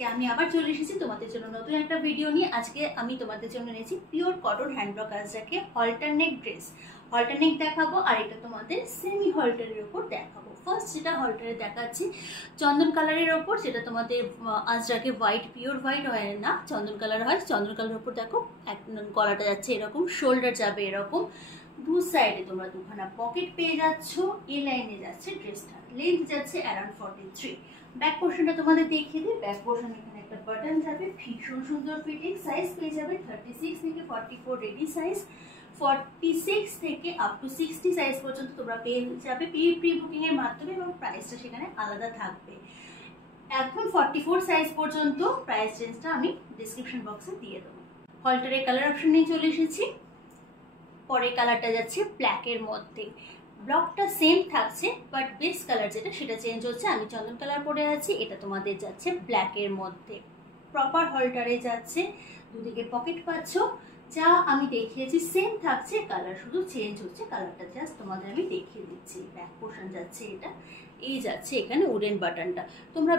আজকে আমি আবার চলে এসেছি তোমাদের জন্য নতুন একটা ভিডিও নিয়ে। আজকে আমি তোমাদের জন্য নিয়েছি পিওর কটন হ্যান্ড ব্লক আজরাকে halter neck dress. Halter neck দেখাবো আর এটা তোমাদের সেমি হল্টারের ওপর দেখাবো। ফার্স্ট যেটা হল্টারে দেখাচ্ছি চন্দন কালারের ওপর, যেটা তোমাদের আজরাকে হোয়াইট পিওর হোয়াইট হয় না, চন্দন কালার হয়। চন্দন কালারের ওপর দেখো এক গলাটা যাচ্ছে এরকম, শোল্ডার যাবে এরকম, দু সাইডে তোমরা দুখানা পকেট পেয়ে যাচ্ছ। এ লাইনে যাচ্ছে ড্রেসটা, লেন্থ যাচ্ছে অ্যারাউন্ড 43। ব্যাক পোর্শনটা তোমাদের দেখিয়ে দিই। ব্যাক পোর্শন এখানে একটা বাটন যাবে, ভীষণ সুন্দর ফিটিং। সাইজ পেয়ে যাবে 36 থেকে 44 রেডি সাইজ, 46 থেকে আপ টু 60 সাইজ পর্যন্ত তোমরা পেয়ে যাবে প্রি বুকিং এর মাধ্যমে, এবং প্রাইসটা সেখানে আলাদা থাকবে। এখন 44 সাইজ পর্যন্ত প্রাইস রেঞ্জটা আমি ডেসক্রিপশন বক্সে দিয়ে দেবো। হল্টারের কালার অপশন নিয়ে চলে এসেছি। পরের কালারটা যাচ্ছে ব্ল্যাকের মধ্যে। ব্লকটা সেম থাকছে, বাট বেস কালার যেটা সেটা চেঞ্জ হচ্ছে। আমি চন্দন কালার পরে আছি, এটা তোমাদের যাচ্ছে ব্ল্যাকের মধ্যে। প্রপার হল্টারে যাচ্ছে, দুদিকে পকেট পাচ্ছ, যা আমি দেখিয়েছি সেম থাকছে, কালার শুধু চেঞ্জ হচ্ছে। কালারটা জাস্ট তোমাদের আমি দেখিয়ে দিচ্ছি। ব্যাক পোর্শন যাচ্ছে এটা, এই যাচ্ছে এখানে উডেন বাটনটা তোমরা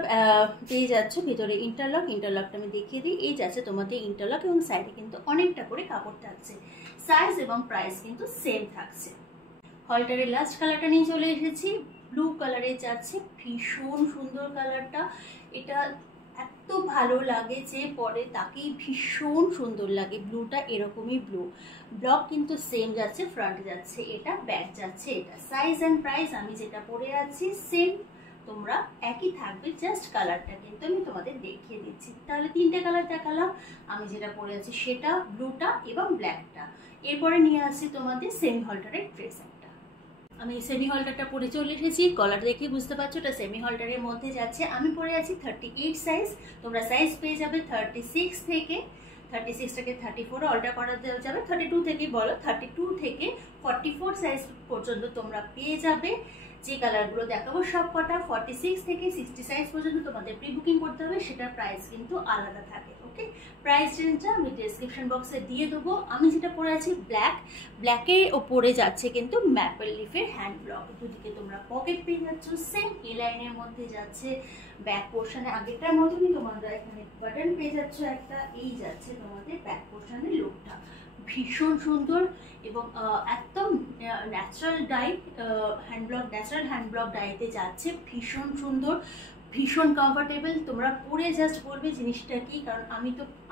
পেয়ে যাচ্ছ। ভিতরে ইন্টারলকটা আমি দেখিয়ে দিই। এই যাচ্ছে তোমাদের ইন্টারলক, এবং সাইডে কিন্তু অনেকটা করে কাপড় থাকছে। সাইজ এবং প্রাইস কিন্তু সেম থাকছে। হল্টারের লাস্ট কালারটা নিয়ে চলে এসেছি। ব্লু কালারে যাচ্ছে, ভীষণ সুন্দর কালারটা। এটা এত ভালো লাগে যে পরে তাকেই ভীষণ সুন্দর লাগে। ব্লুটা এরকমই ব্লু। ব্লক কিন্তু সেম যাচ্ছে, ফ্রন্ট যাচ্ছে এটা, ব্যাক যাচ্ছে এটা। সাইজ অ্যান্ড প্রাইস আমি যেটা পরে আছি সেম, তোমরা একই থাকবে, জাস্ট কালারটা কিন্তু আমি তোমাদের দেখিয়ে দিচ্ছি। তাহলে তিনটে কালার দেখালাম, আমি যেটা পরে আছি সেটা, ব্লুটা এবং ব্ল্যাকটা। এরপরে নিয়ে আসছি তোমাদের সেমি হল্টারের ড্রেস একটা। আমি সেমি হল্টারটা পরে চলে এসেছি। কলার দেখে বুঝতে পারছো এটা সেমি হল্টারের মধ্যে যাচ্ছে। আমি পরে আছি 38 সাইজ, তোমরা সাইজ পেয়ে যাবে 36 থেকে, 36 থেকে 34 অল্টার করা যাবে। 32 থেকেই বলো, 32 থেকে 44 সাইজ পর্যন্ত তোমরা পেয়ে যাবে। যে কালারগুলো দেখাবো সব কটা 46 থেকে 60 সাইজ পর্যন্ত তোমাদের প্রি বুকিং করতে হবে, সেটার প্রাইস কিন্তু আলাদা থাকে। ওকে, প্রাইস রেঞ্জটা আমি ডেসক্রিপশন বক্সে দিয়ে দেবো। আমি যেটা পরে আছি ব্ল্যাকের ওপরে যাচ্ছে কিন্তু ম্যাপেল লিফের হ্যান্ড ব্লক। দুদিকে তোমরা পকেট পেয়ে যাচ্ছ, সেম এ লাইনের মধ্যে যাচ্ছে। ব্যাক পোর্শনে আগেরটার মতনই তোমরা এখানে বাটন পেয়ে যাচ্ছ একটা। এই যাচ্ছে তোমাদের ব্যাক পোর্শনের লুকটা, ভীষণ সুন্দর এবং একদম natural dye natural hand block ডাইতে যাচ্ছে। ভীষণ সুন্দর, ভীষণ কমফোর্টেবল। তোমরা পরে জাস্ট বলবে জিনিসটা কি, কারণ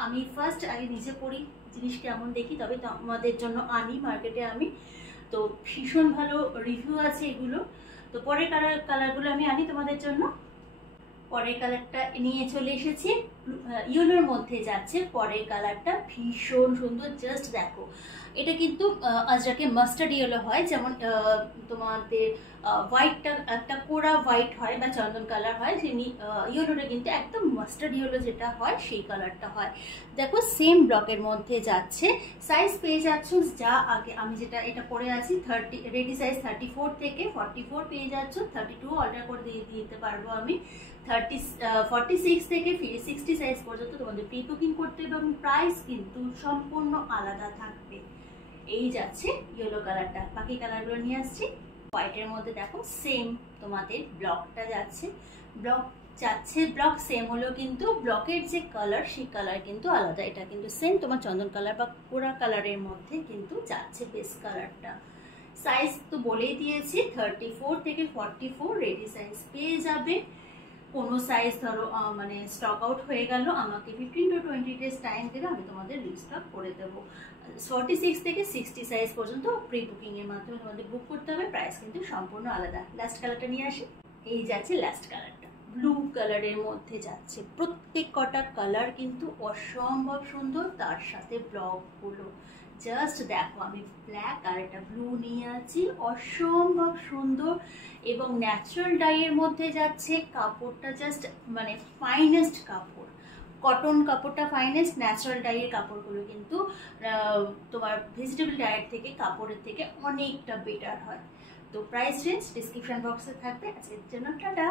আমি ফার্স্ট আগে নিজে পরি, জিনিস কেমন দেখি, তবে তোমাদের জন্য আনি মার্কেটে আমি। তো ভীষণ ভালো রিভিউ আছে এগুলো। তো পরের কালারগুলো আমি আনি তোমাদের জন্য। পরের কালারটা নিয়ে চলে এসেছি, ইয়েলোর মধ্যে যাচ্ছে পরের কালারটা, ভীষণ সুন্দর। জাস্ট দেখো, এটা কিন্তু আজরাকে মাস্টার্ড ইয়েলো হয়, যেমন তোমাদের হোয়াইটটা একটা কোরা হোয়াইট হয় বা চন্দন কালার হয়, সেমনি ইয়েলোটা কিন্তু একদম মাস্টার্ড ইয়েলো যেটা হয় সেই কালারটা হয়। দেখো সেম ব্লকের মধ্যে যাচ্ছে। সাইজ পেয়ে যাচ্ছ যা আগে আমি যেটা এটা পরে আছি 30 রেডি সাইজ 34 থেকে 44 পেয়ে যাচ্ছ। 32 অর্ডার করে দিয়ে দিতে পারবো আমি। 46 থেকে 60 সাইজ পর্যন্ত তোমাদের প্রি বুকিং করতে হবে, এবং প্রাইস কিন্তু সম্পূর্ণ আলাদা থাকবে। এই যাচ্ছে ইয়েলো কালারটা। বাকি কালারগুলো নিয়ে আসছি। হোয়াইটের মধ্যে দেখো সেম তোমাদের ব্লকটা যাচ্ছে, ব্লক সেম হলেও কিন্তু ব্লকের যে কালার সেই কালার কিন্তু আলাদা। এটা কিন্তু সেম তোমার চন্দন কালার বা কোরা কালারের মধ্যে কিন্তু যাচ্ছে বেস কালারটা। সাইজ তো বলেই দিয়েছি, 34 থেকে 44 রেডি সাইজ পেয়ে যাবে। কোনো সাইজ ধরো মানে স্টক আউট হয়ে গেল, আমাকে 15 to 20 ডেজ টাইম দেবে, আমি তোমাদের রিস্টক করে দেবো। 46 থেকে 60 সাইজ পর্যন্ত প্রি বুকিং এর মাধ্যমে তোমাদের বুক করতে হবে। প্রাইস কিন্তু সম্পূর্ণ আলাদা। লাস্ট কালারটা নিয়ে আসি। এই যাচ্ছে লাস্ট কালারটা, ব্লু কালারের মধ্যে যাচ্ছে। প্রত্যেক কটা কালার কিন্তু অসম্ভব সুন্দর, তার সাথে ব্লকগুলো জাস্ট দেখো। আমি ব্ল্যাক আর একটা ব্লু নিয়ে আছি, অসম্ভব সুন্দর এবং ন্যাচারাল ডাইয়ের মধ্যে যাচ্ছে। কাপড়টা জাস্ট মানে ফাইনেস্ট কাপড়, কটন কাপড়টা ফাইনেস্ট। ন্যাচারাল ডাইয়ের কাপড়গুলো কিন্তু তোমার ভেজিটেবল ডাইয়ের থেকে কাপড়ের থেকে অনেকটা বেটার হয়। তো প্রাইস রেঞ্জ ডিসক্রিপশন বক্সে থাকবে। আজকের জন্য টাটা।